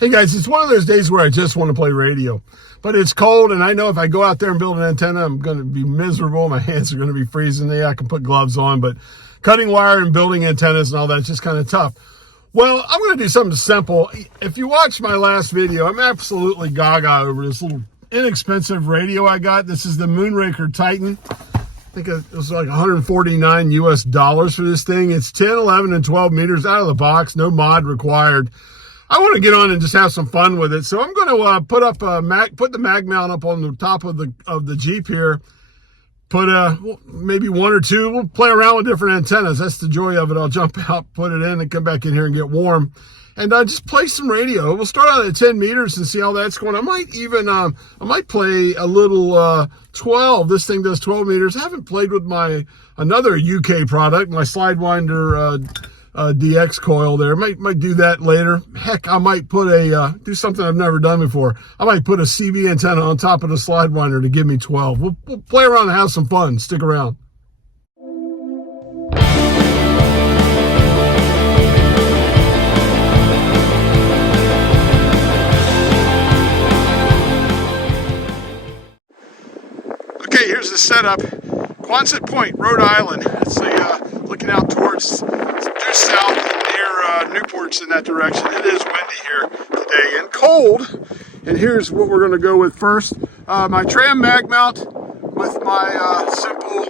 Hey guys, it's one of those days where I just want to play radio, but it's cold, and I know if I go out there and build an antenna, I'm going to be miserable. My hands are going to be freezing. Yeah, I can put gloves on, but cutting wire and building antennas and all that is just kind of tough. Well, I'm going to do something simple. If you watched my last video, I'm absolutely gaga over this little inexpensive radio I got. This is the Moonraker Titan. I think it was like 149 US dollars for this thing. It's 10, 11, and 12 meters out of the box, no mod required. I want to get on and just have some fun with it, so I'm going to put the mag mount up on the top of the Jeep here. Put maybe one or two. We'll play around with different antennas. That's the joy of it. I'll jump out, put it in, and come back in here and get warm, and just play some radio. We'll start out at 10 meters and see how that's going. I might even I might play a little 12. This thing does 12 meters. I haven't played with my another UK product, my Sidewinder DX coil there. Might do that later. Heck, I might put do something I've never done before. I might put a CB antenna on top of the Sidewinder to give me 12. We'll play around and have some fun. Stick around. Okay, here's the setup. Quonset Point, Rhode Island. It's looking out towards due south near Newport's in that direction. It is windy here today and cold. And here's what we're going to go with first. My tram mag mount with my simple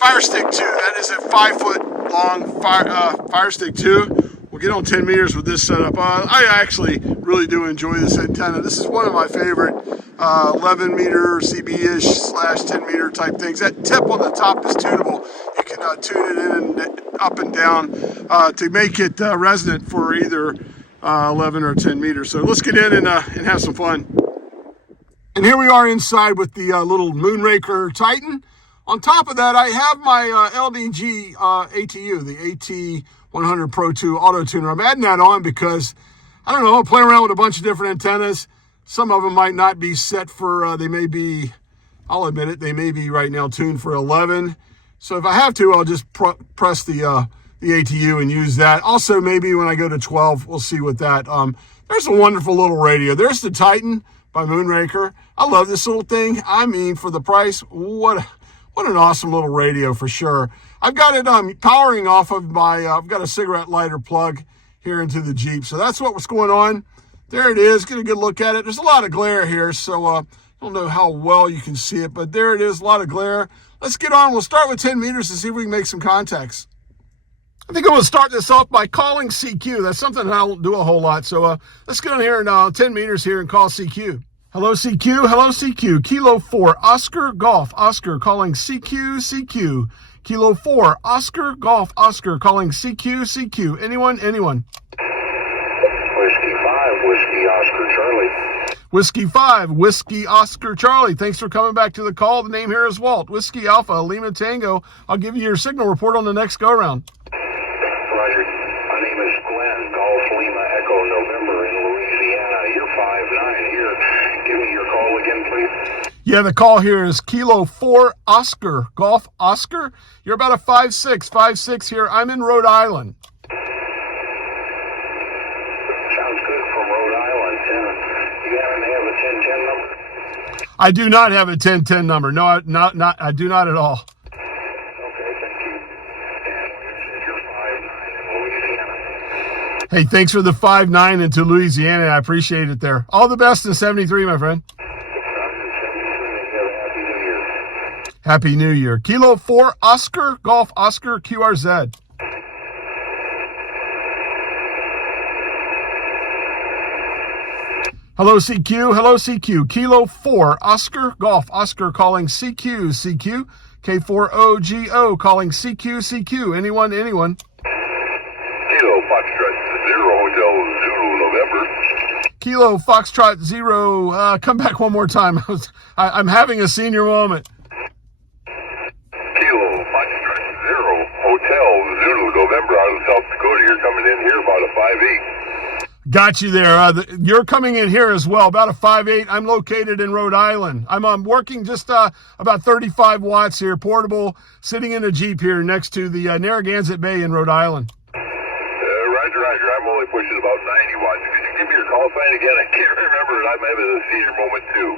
Fire Stick 2. That is a 5-foot long Fire Stick 2. We'll get on 10 meters with this setup. I actually really do enjoy this antenna. This is one of my favorite 11 meter CB-ish / 10 meter type things. That tip on the top is tunable. You can tune it in and up and down to make it resonant for either 11 or 10 meters. So let's get in and have some fun. And here we are inside with the little Moonraker Titan. On top of that, I have my LDG ATU, the AT100 Pro 2 auto tuner. I'm adding that on because, I don't know, I'll play around with a bunch of different antennas. Some of them might not be set for, they may be, I'll admit it, they may be right now tuned for 11. So if I have to, I'll just press the ATU and use that. Also, maybe when I go to 12, we'll see what that. There's a wonderful little radio. There's the Titan by Moonraker. I love this little thing. I mean, for the price, what an awesome little radio for sure. I've got it powering off of my, I've got a cigarette lighter plug here into the Jeep. So that's what's going on. There it is. Get a good look at it. There's a lot of glare here, so I don't know how well you can see it, but there it is, a lot of glare. Let's get on. We'll start with 10 meters and see if we can make some contacts. I think I'm going to start this off by calling CQ. That's something I don't do a whole lot, so let's get on here and 10 meters here and call CQ. Hello, CQ. Hello, CQ. Kilo 4, Oscar Golf, Oscar, calling CQ, CQ. Kilo 4, Oscar Golf, Oscar, calling CQ, CQ. Anyone? Whiskey 5, Whiskey Oscar Charlie. Whiskey 5, Whiskey Oscar Charlie. Thanks for coming back to the call. The name here is Walt. Whiskey Alpha, Lima Tango. I'll give you your signal report on the next go-around. Roger. My name is Glenn, Golf Lima Echo November in Louisiana. You're 5'9" here. Give me your call again, please. Yeah, the call here is Kilo 4, Oscar, Golf Oscar. You're about a 5'6" here. I'm in Rhode Island. Sounds good from Rhode Island. You happen to have a 1010 number? I do not have a 1010 number. No, I do not at all. Okay, thank you. And you're 5'9" in Louisiana. Hey, thanks for the 5'9" into Louisiana. I appreciate it there. All the best in 73, my friend. Happy New Year. Kilo 4, Oscar, Golf Oscar, QRZ. Hello, CQ. Hello, CQ. Kilo 4, Oscar, Golf Oscar, calling CQ, CQ. K4OGO, calling CQ, CQ. Anyone? Kilo Foxtrot 0 Hotel Zulu November. Kilo Foxtrot 0. Come back one more time. I'm having a senior moment. Kilo Foxtrot 0 Hotel Zulu November out of South Dakota. You're coming in here about a 5'8". Got you there. You're coming in here as well, about a 5'8". I'm located in Rhode Island. I'm working just about 35 watts here, portable, sitting in a Jeep here next to the Narragansett Bay in Rhode Island. Roger. I'm only pushing about 90 watts. Could you give me your call sign again. I can't remember it. I'm having a seizure moment too.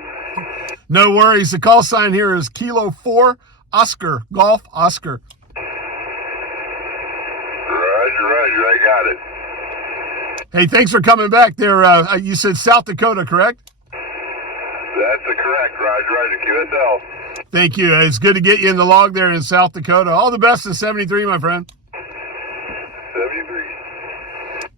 No worries. The call sign here is Kilo 4 Oscar Golf Oscar. Roger, I got it. Hey, thanks for coming back there. You said South Dakota, correct? That's correct, Roger, QSL. Thank you. It's good to get you in the log there in South Dakota. All the best in 73, my friend. 73.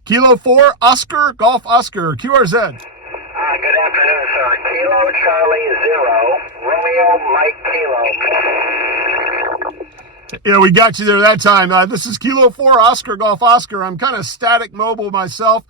Kilo 4 Oscar Golf Oscar, QRZ. Good afternoon, sir. Kilo Charlie 0, Romeo Mike Kilo. Yeah, we got you there that time. This is Kilo 4 Oscar Golf Oscar. I'm kind of static mobile myself.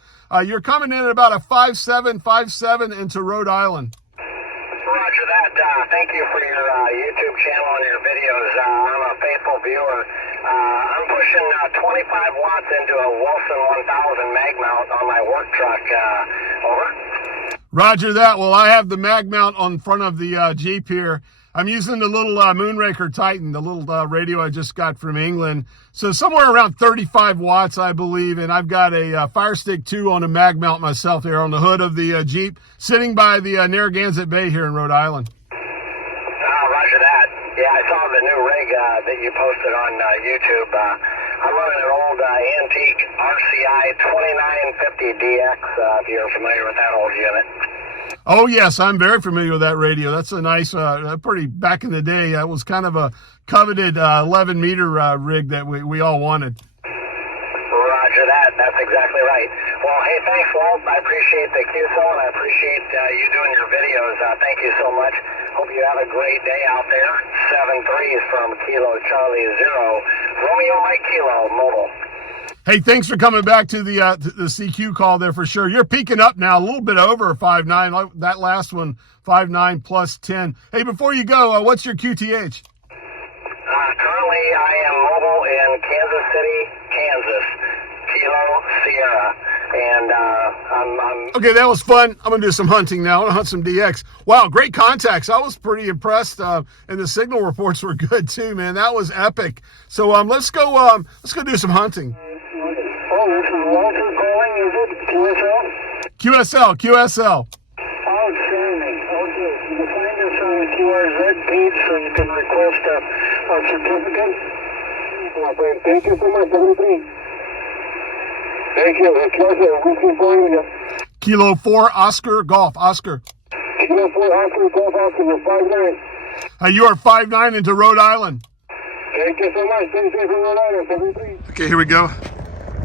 You're coming in at about a 5.7 into Rhode Island. Roger that. Thank you for your YouTube channel and your videos. I'm a faithful viewer. I'm pushing 25 watts into a Wilson 1000 mag mount on my work truck. Over. Roger that. Well, I have the mag mount on front of the Jeep here. I'm using the little Moonraker Titan, the little radio I just got from England. So somewhere around 35 watts, I believe. And I've got a Fire Stick 2 on a mag mount myself here on the hood of the Jeep, sitting by the Narragansett Bay here in Rhode Island. Roger that. Yeah, I saw the new rig that you posted on YouTube. I'm running an old antique RCI 2950DX, if you're familiar with that old unit. Oh, yes, I'm very familiar with that radio. That's a nice, pretty back in the day. That was kind of a coveted 11-meter rig that we all wanted. Roger that. That's exactly right. Well, hey, thanks, Walt. I appreciate the QSO, and I appreciate you doing your videos. Thank you so much. Hope you have a great day out there. 7-3s from Kilo Charlie 0, Romeo Mike Kilo, mobile. Hey, thanks for coming back to the CQ call there for sure. You're peaking up now a little bit over 5.9. That last one, 5.9 plus 10. Hey, before you go, what's your QTH? Currently, I am mobile in Kansas City, Kansas, Kilo Sierra, and I'm Okay, that was fun. I'm going to do some hunting now. I'm going to hunt some DX. Wow, great contacts. I was pretty impressed, and the signal reports were good too, man. That was epic. So let's go do some hunting. Oh, this is Walter calling, is it? QSL. Outstanding. Okay, you can find us on the QRZ page so you can request a certificate. Thank you so much, 73. Thank you. QRZ, we keep going with you. Kilo 4 Oscar Golf Oscar. Kilo 4 Oscar Golf Oscar, you're 5'9". You are 5'9" into Rhode Island. Thank you so much. Thank you for Rhode Island, 73. Okay, here we go.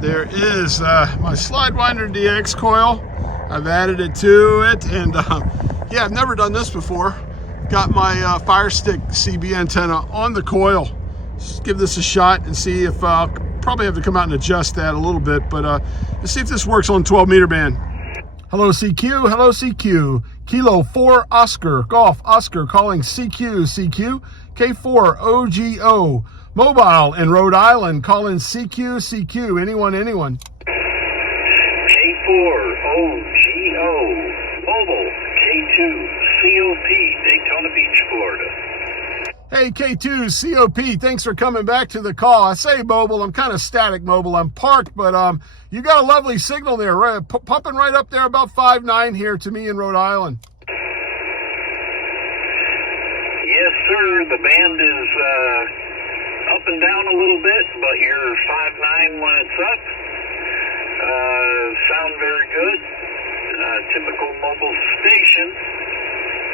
There is my Sidewinder DX coil. I've added it to it, and yeah, I've never done this before. Got my Fire Stick CB antenna on the coil. Let's give this a shot and see if I'll probably have to come out and adjust that a little bit, but let's see if this works on 12-meter band. Hello CQ. Kilo 4 Oscar Golf Oscar calling CQ K4 OGO. Mobile in Rhode Island, calling CQ. Anyone? K4 OGO. Mobile K2 COP, Daytona Beach, Florida. Hey, K2 COP, thanks for coming back to the call. I say mobile, I'm kind of static mobile. I'm parked, but you got a lovely signal there, right? Pumping right up there about 5.9 here to me in Rhode Island. Yes, sir. The band is up and down a little bit, but you're 5.9 when it's up. Sound very good. Typical mobile station.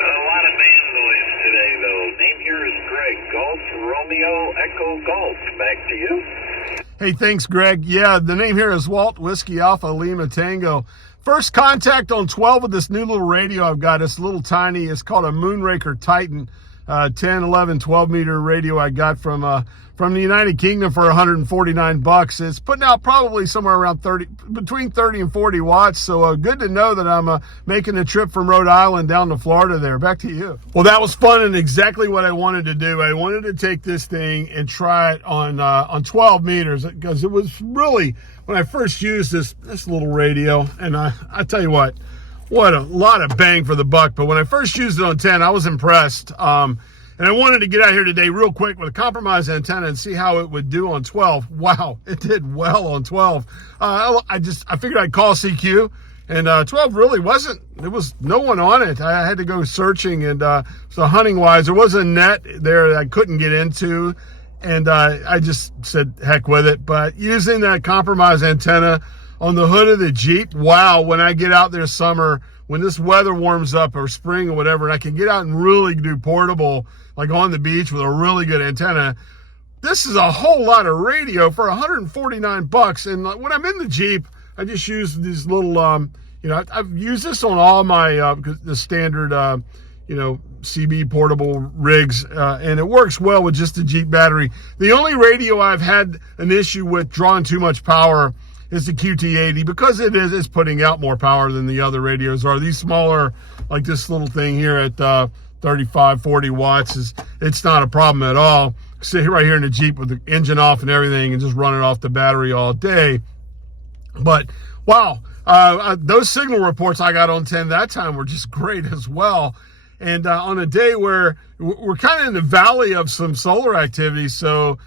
A lot of band noise today, though. Name here is Greg. Golf Romeo Echo Golf. Back to you. Hey, thanks, Greg. Yeah, the name here is Walt Whiskey Alpha Lima Tango. First contact on 12 with this new little radio I've got. It's a little tiny. It's called a Moonraker Titan. 10, 11, 12-meter radio I got from the United Kingdom for $149. It's putting out probably somewhere around between 30 and 40 watts. So good to know that I'm making a trip from Rhode Island down to Florida there. Back to you. Well, that was fun and exactly what I wanted to do. I wanted to take this thing and try it on 12 meters because it was really, when I first used this little radio, and I tell you what a lot of bang for the buck. But when I first used it on 10, I was impressed. And I wanted to get out here today real quick with a compromised antenna and see how it would do on 12. Wow, it did well on 12. I figured I'd call CQ And 12 really wasn't, there was no one on it. I had to go searching, and so hunting-wise, there was a net there that I couldn't get into, and I just said heck with it. But using that compromised antenna on the hood of the Jeep, wow, when I get out there summer, when this weather warms up, or spring or whatever, and I can get out and really do portable, like on the beach with a really good antenna, this is a whole lot of radio for $149. And when I'm in the Jeep, I just use these little, I've used this on all my, the standard, CB portable rigs, and it works well with just the Jeep battery. The only radio I've had an issue with drawing too much power is the QT80, because it's putting out more power than the other radios are. These smaller, like this little thing here at 35, 40 watts, it's not a problem at all. Sit right here in the Jeep with the engine off and everything, and just run it off the battery all day. But wow, those signal reports I got on 10 that time were just great as well. And on a day where we're kind of in the valley of some solar activity, so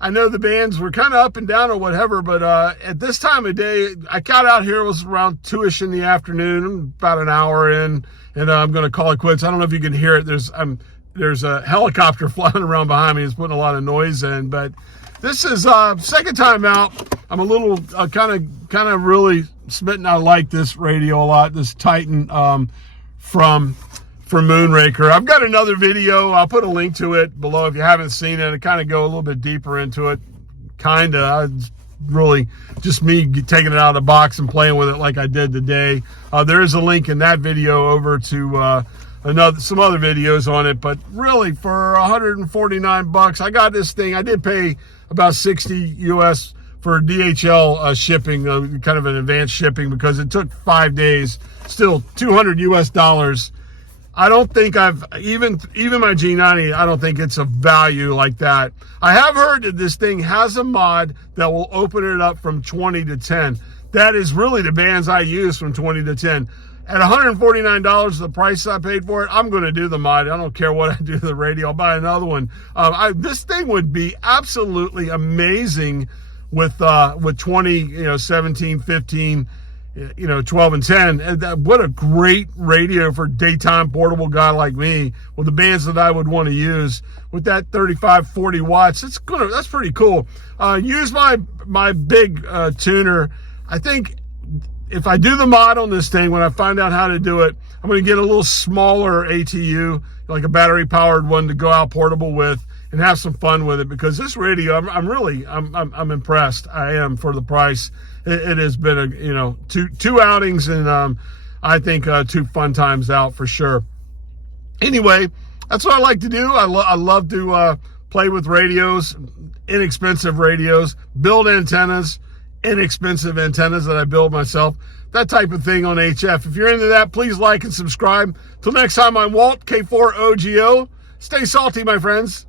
I know the bands were kind of up and down or whatever, but at this time of day, I got out here, it was around 2-ish in the afternoon, about an hour in, and I'm going to call it quits. I don't know if you can hear it. There's a helicopter flying around behind me. It's putting a lot of noise in, but this is second time out. I'm a little kind of really smitten. I like this radio a lot, this Titan from Moonraker. I've got another video. I'll put a link to it below if you haven't seen it. I kind of go a little bit deeper into it. It's really just me taking it out of the box and playing with it like I did today. There is a link in that video over to some other videos on it, but really for $149, I got this thing. I did pay about 60 US for DHL shipping, kind of an advanced shipping, because it took 5 days. Still $200 US. I don't think even my G90, I don't think it's a value like that. I have heard that this thing has a mod that will open it up from 20 to 10. That is really the bands I use, from 20 to 10. At $149, the price I paid for it, I'm going to do the mod. I don't care what I do to the radio. I'll buy another one. This thing would be absolutely amazing with 20, 17, 15, 12 and 10. And what a great radio for daytime portable guy like me, with the bands that I would want to use with that 35, 40 watts. That's pretty cool. Use my big tuner. I think if I do the mod on this thing, when I find out how to do it, I'm going to get a little smaller ATU, like a battery powered one, to go out portable with and have some fun with it, because this radio, I'm impressed. I am, for the price. It has been two outings, and I think 2 fun times out for sure. Anyway, that's what I like to do. I love to play with radios, inexpensive radios, build antennas, inexpensive antennas that I build myself, that type of thing on HF. If you're into that, please like and subscribe. Till next time, I'm Walt, K4OGO. Stay salty, my friends.